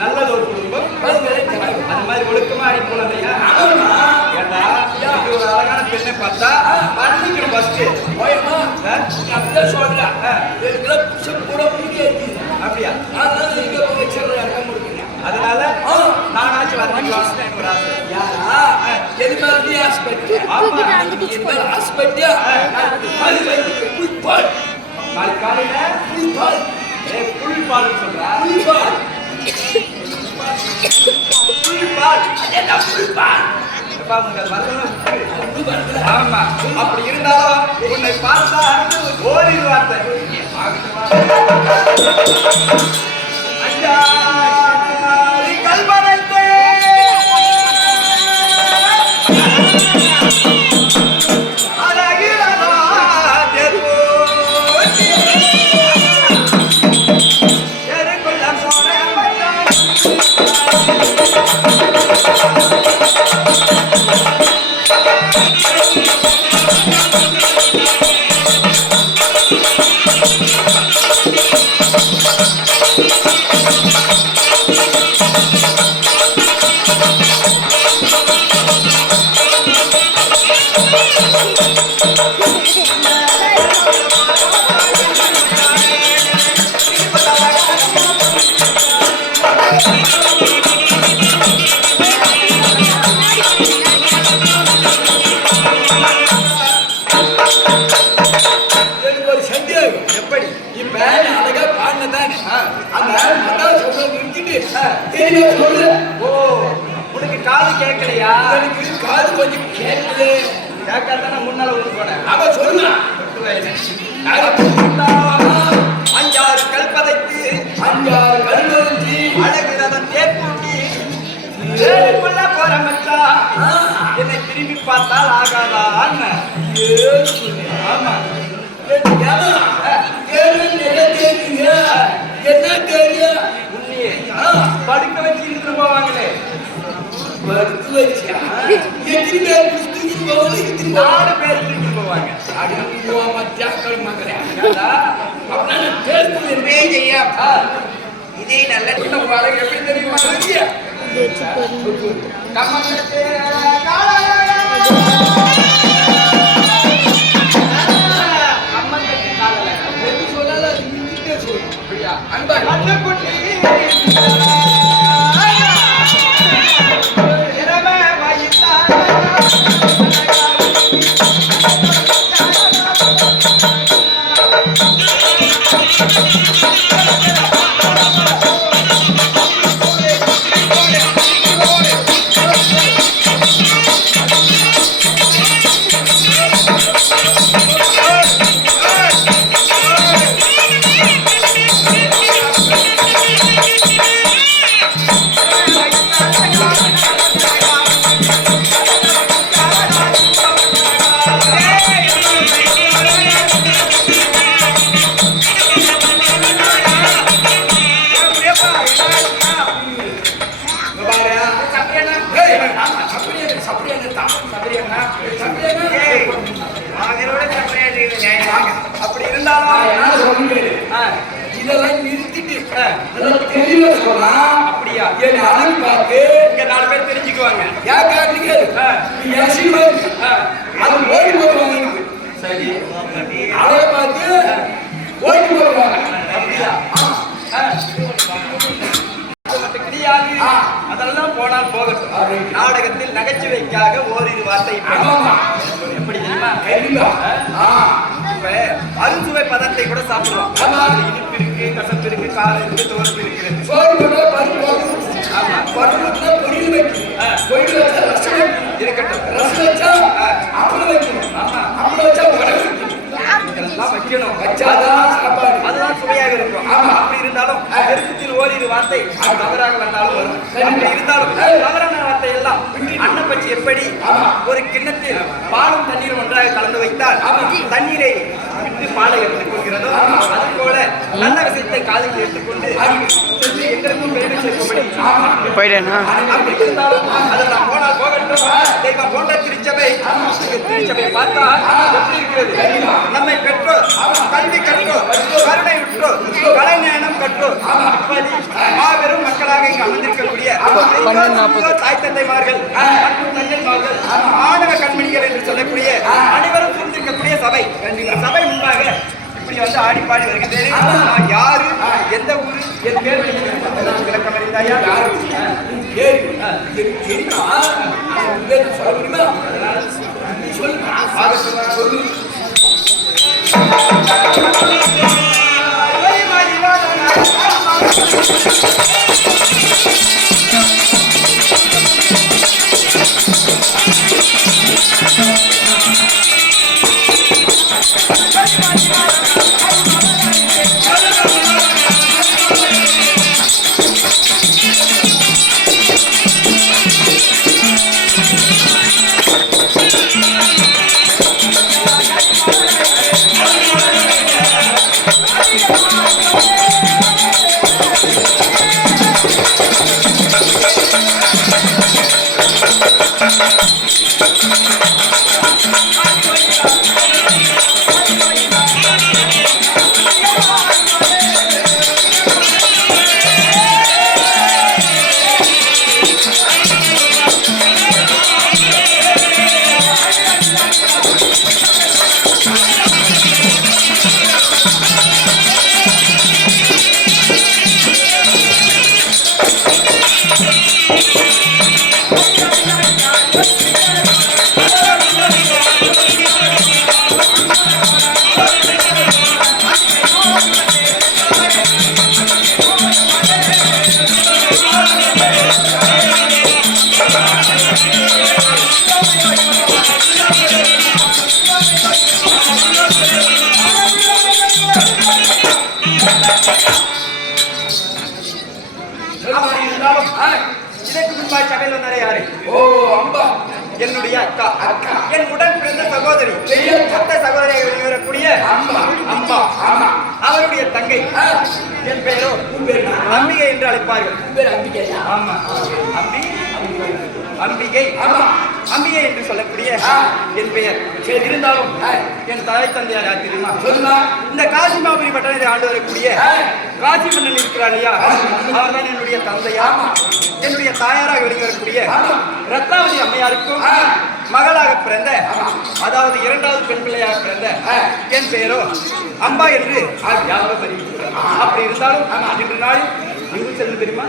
நல்லது ஒரு குடும்பம் அது மாதிரி ஒழுக்கமா ஆகி போனதையா ஏண்டா ஒரு அழகான பெண்ணை பார்த்தா பண்ணிக்கணும் ஃபர்ஸ்ட் அப்படிதான் சொல்றேன் அப்படியா அதனால நானாச்சும் வரணும் ஒரு ஆசை யாரா எதுமாதிரி ஹாஸ்பிட்டல் காலையில புல் பால் சொல்றா ஆமா அப்படி இருந்தாலும் உன்னை பார்த்தா ஓரிரு வார்த்தை ஐயா கல்வனத்தை உனக்கு காது கேட்கலையா? எனக்கு காது கொஞ்சம் கேட்கல. கேட்காதானே முன்னால ஊருக்கு போனேன். அவ சொல்லுங்க. 5-6 கல்பதைக்கு 5-6 கல்வெஞ்சி அழகிறதன் தேக்கூட்டி ஏழுக்குள்ள போற மச்சா என்னை திரும்பி பார்த்தால் ஆகாதா? ஆமா என்ன தெரியும் படுக்க வச்சு இருந்து போவாங்களே படுக்க வச்சா எத்தனை பேர் தூக்கிட்டு போவாங்க? 4 பேர் தூக்கிட்டு போவாங்க. இதே நல்ல எப்படி தெரியுமா? நிறுத்திட்டு நல்லா தெளிவா சொல்லலாம். அப்படியா? என் அழகு பார்த்து இங்க 4 பேர் தெரிஞ்சுக்குவாங்க. ஏன் காட்டுங்க நீ யசிமா அது ஓடி போடுவாங்க எனக்கு. சரி, அழகை பார்த்து ஓடி போடுவாங்க. அப்படியா? கிடையாது. அதெல்லாம் போனால் போகட்டும். நாடகத்தில் நகைச்சுவைக்காக ஓரிரு வார்த்தை எப்படி தெரியுமா? இப்ப அறுசுவை பதத்தை கூட சாப்பிடுவோம். இனிப்பு இருக்கு, கசப்பு இருக்கு, காரம் இருக்கு, துவர்ப்பு இருக்கிறது. இருக்கட்டும். இதெல்லாம் வைக்கணும். அதுதான் சுவையாக இருக்கும். அப்படி இருந்தாலும் நெருக்கத்தில் ஓரிரு வார்த்தை தவறாக வந்தாலும் வரும். அப்படி இருந்தாலும் தவறான வார்த்தை எல்லாம் அன்னப்பச்சி எப்படி ஒரு கிண்ணத்தில் பாலும் தண்ணீரும் ஒன்றாக கலந்து வைத்தால் தண்ணீரை விட்டு பாலை எடுத்துக் கொள்கிறதோ அது போல நல்ல விஷயத்தை காதுக்கு எடுத்துக்கொண்டு எங்களுக்கும் பெருமை சேர்க்கும்படி அப்படி இருந்தாலும் அதெல்லாம் போனால் போகட்டும். தெய்வம் போன்ற திருச்சபை பார்த்தா எப்படி இருக்கிறது? நம்மை பெற்றோர், கல்வி கற்றோர், கருணை உற்றோர், கலைஞானம் கற்றோர், மாபெரும் மக்களாக இங்கு அமர்ந்திருக்கக்கூடிய தாய் தந்தைமார்கள் மற்றும் தந்தைமார்கள், ஆணவ கண்மணிகள் என்று சொல்லக்கூடிய அனைவரும் சூழ்ந்திருக்கக்கூடிய சபை. சபை முன்பாக இப்படி வந்து ஆடி பாடி வருகிறேன். நான் யாரு, எந்த ஊரு, என் பேர் விளக்கம் அறிந்தாயா? சொல்லு. என்னுடைய அக்கா, என் உடன் பிறந்த சகோதரி, மொத்த சகோதரியாக வெளிவரக்கூடிய அம்மா, அவருடைய தங்கை. என் பேரோ அம்பிகை என்று அழைப்பார்கள். ஆமா, அம்பிகை, அம்பிகை என்று சொல்லக்கூடிய என் பெயர். இருந்தாலும் என் தாய் தந்தையார் யார் தெரியுமா? இந்த காசிமாபுரி பட்டணத்தை ஆண்டு வரக்கூடிய காசி மன்னன் இருக்கிறார் இல்லையா, அவர் தான் என்னுடைய தந்தையா. என்னுடைய தாயாராக வெளிவரக்கூடிய ரத்னாவதி அம்மையாருக்கும் மகளாக பிறந்த, அதாவது 2வது பெண் பிள்ளையாக பிறந்த என் பெயரோ அம்பா என்று யாரோ தெரிவிக்கிறார். அப்படி இருந்தாலும் இன்று நாளில் எங்கு செல்லும் தெரியுமா?